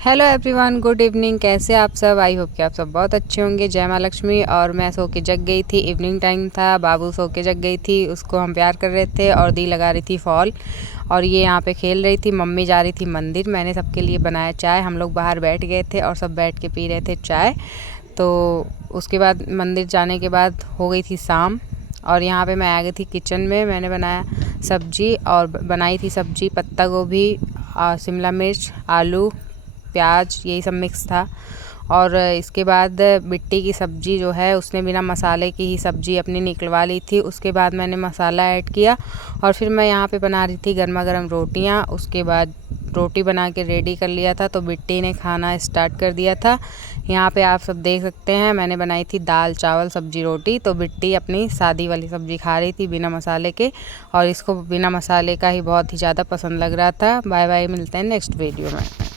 Hello everyone, good evening. कैसे आप सब? आई होप कि आप सब बहुत अच्छे होंगे। जय माँ लक्ष्मी। और मैं सो के जग गई थी, इवनिंग टाइम था, बाबू सो के जग गई थी, उसको हम प्यार कर रहे थे और दी लगा रही थी फॉल। और ये यहाँ पे खेल रही थी। मम्मी जा रही थी मंदिर। मैंने सबके लिए बनाया चाय। हम लोग बाहर बैठ गए थे और सब बैठ के पी रहे थे चाय। तो उसके बाद मंदिर जाने के बाद हो गई थी शाम और यहाँ पे मैं आ गई थी किचन में। मैंने बनाया सब्जी और बनाई थी सब्जी पत्ता गोभी, शिमला मिर्च, आलू, प्याज, यही सब मिक्स था। और इसके बाद बिट्टी की सब्ज़ी जो है उसने बिना मसाले की ही सब्ज़ी अपनी निकलवा ली थी। उसके बाद मैंने मसाला ऐड किया और फिर मैं यहाँ पे बना रही थी गर्मा गर्म रोटियाँ। उसके बाद रोटी बना के रेडी कर लिया था तो बिट्टी ने खाना स्टार्ट कर दिया था। यहाँ पे आप सब देख सकते हैं मैंने बनाई थी दाल चावल सब्जी रोटी। तो बिट्टी अपनी सादी वाली सब्ज़ी खा रही थी बिना मसाले के और इसको बिना मसाले का ही बहुत ही ज़्यादा पसंद लग रहा था। बाय बाय, मिलते हैं नेक्स्ट वीडियो में।